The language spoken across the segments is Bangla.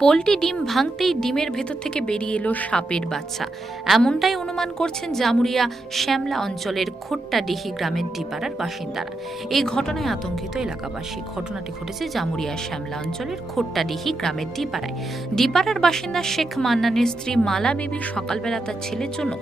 পোলট্রি ডিম ভাঙতেই ডিমের ভেতর থেকে বেরিয়ে এলো সাপের বাচ্চা। এমনটাই অনুমান করছেন জামুরিয়া শ্যামলা অঞ্চলের খোট্টাডিহি গ্রামের ডিপাড়ার বাসিন্দারা। এই ঘটনায় আতঙ্কিত এলাকাবাসী। ঘটনাটি ঘটেছে জামুরিয়া শ্যামলা অঞ্চলের খোট্টাডিহি গ্রামের ডিপাড়ায়। ডিপাড়ার বাসিন্দা শেখ মান্নানের স্ত্রী মালা বিবি সকালবেলা তার ছেলের জন্য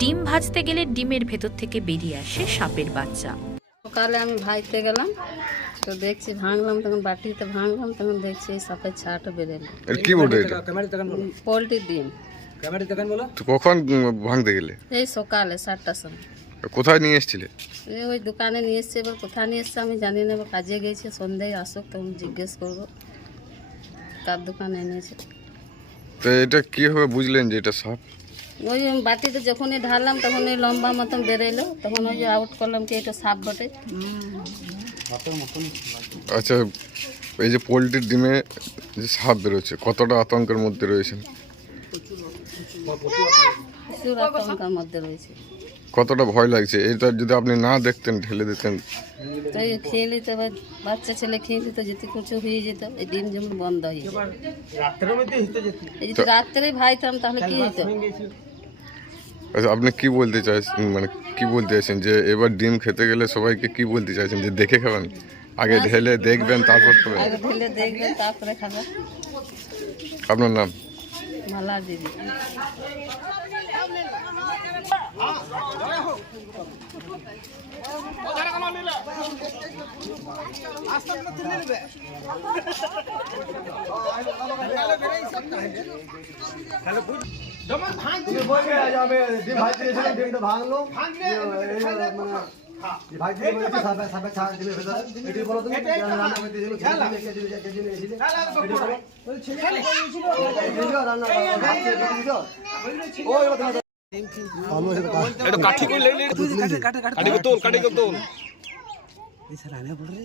ডিম ভাজতে গেলে ডিমের ভেতর থেকে বেরিয়ে আসে সাপের বাচ্চা। সকালে আমি ভাইতে গেলাম। তো দেখছি ভাঙলাম তখন বাটিতে ভাঙলাম তখন দেখছি এই সাপের ছাটা বেরোলো এটা কি বটে এটা? পোলট্রির ডিম। তো কখন ভাঙতে গেলে? এই সকালে সাতটার সময়। কোথায় নিয়ে এসেছিলে? এই ওই দোকানে নিয়ে এসছে এবার কোথায় নিয়ে এসছে আমি জানি না এবার কাজে গেছে সন্ধ্যায় আসুক তখন জিজ্ঞেস করব। তার দোকানে এনেছে? তো এটা কীভাবে বুঝলেন যে এটা সাপ? ওই আমি বাটিতে যখনই ঢাললাম তখন ওই লম্বা মতন বেরোলো তখন ওই যে আউট করলাম কি এটা সাপ বটে? আচ্ছা এই যে পোলট্রির ডিমে যে সাপ বেরোচ্ছে কতটা আতঙ্কের মধ্যে রয়েছেন রয়েছে। কতটা ভয় লাগছে? এটা যদি আপনি না দেখতেন ঢেলে দিতেন। খেয়ে নিতে বাচ্চা ছেলে খেয়ে নিত যেতে কিছু হয়ে যেত এই ডিম যেমন বন্ধ হয়ে যেত। রাত্রে ভাইতাম তাহলে কি হতো আচ্ছা আপনি কি বলতে চাইছেন মানে কি বলতে চাইছেন? যে এবার ডিম খেতে গেলে সবাইকে কি বলতে চাইছেন? যে দেখে খাবেন? আগে ঢেলে দেখবেন তারপর খাবেন? আগে ঢেলে দেখবেন তারপরে আপনার নাম? মালা দিদি তুমি বলবে যে আমি ভাজতে গেছিলাম ডিমটা ভাঙলো। ভাজতে বলেছি সাপে সাপে ছাড় দিবে ভেতরে এটি বলো তুমি রান্না দিল খেলা। এসেছিলে এটি বলো এদিকে রান্না ভাজতে দিল আমি সেটা এটা কাঠি কই লেলে কাঠি কো তোল কাঠি কো তোল। এই স্যার আনে বল রে।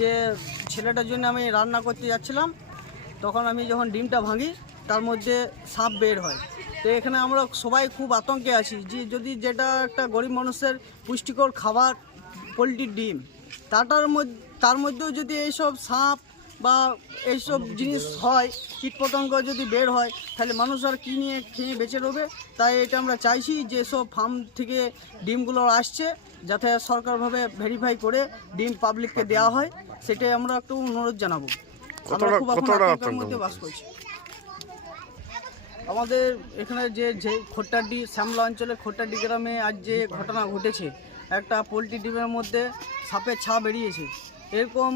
যে ছেলেটার জন্য আমি রান্না করতে যাচ্ছিলাম, তখন আমি যখন ডিমটা ভাঙি, তার মধ্যে সাপ বের হয়। তো এখানে আমরা সবাই খুব আতঙ্কে আছি যে যদি যেটা একটা গরিব মানুষের পুষ্টিকর খাবার, পোলট্রির ডিম, তাটার মধ্যে তার মধ্যেও যদি এইসব সাপ বা এইসব জিনিস হয় কীটপতঙ্গ যদি বের হয় তাহলে মানুষ আর কী নিয়ে খেয়ে বেঁচে রবে? তাই এটা আমরা চাইছি যে সব ফার্ম থেকে ডিমগুলো আসছে যাতে সরকারভাবে ভেরিফাই করে ডিম পাবলিককে দেওয়া হয়। সেটাই আমরা একটু অনুরোধ জানাব। আমরা খুব আতঙ্কের আতঙ্কের মধ্যে মধ্যে? বাস করছি। আমাদের এখানে যে যে খোট্টাডি শ্যামলা অঞ্চলে খোট্টাডি গ্রামে আজ যে ঘটনা ঘটেছে একটা পোলট্রি ডিমের মধ্যে সাপের ছা বেরিয়েছে। এরকম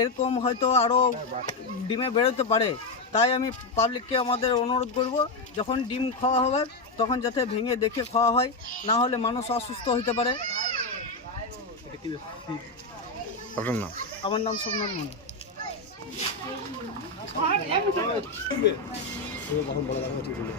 এরকম হয়তো আরও ডিমে বেরোতে পারে। তাই আমি পাবলিককে আমাদের অনুরোধ করব যখন ডিম খাওয়া হবে তখন যাতে ভেঙে দেখে খাওয়া হয় না হলে মানুষ অসুস্থ হতে পারে। আপনার নাম? আমার নাম সোমনাথ মন্ডল বলা বলে